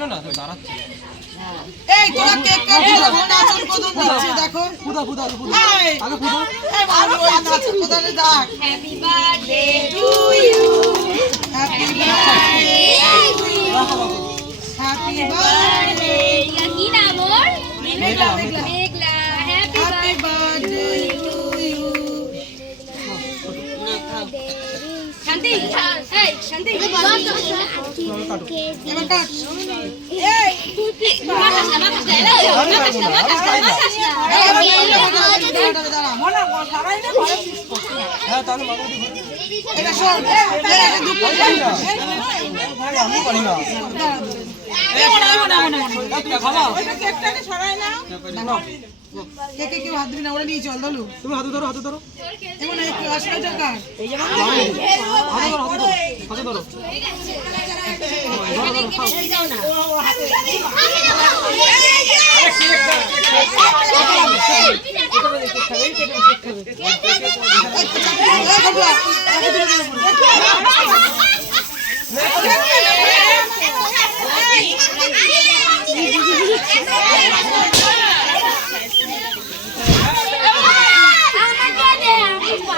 ছিল না তো দাঁড়াচ্ছে। এই তোরা কেক কাটবি নাচন কোদন দিচ্ছে দেখো ফুদা ফুদা ফুদা আগে ফুদা এই মারো নাচন কোদনে ডাক happy birthday to you happy birthday happy birthday কি নাম ওর? Meghla Meghla Meghla. Happy happy birthday to you Shanti এই শান্তি এবার কাট এই মাকাস না দাঁড়া মনে সবাই না ঘরে হ্যাঁ তাহলে মাগো এটা শোন এটা দুধ আমি পারি না তুমি খাবা কেকটাকে সরাই না কেকে কেউ হাত দিবি না ওরা নিয়ে চল দলু তুমি হাতে ধরো এমন একটু আসলে টাকা হাতে ধরো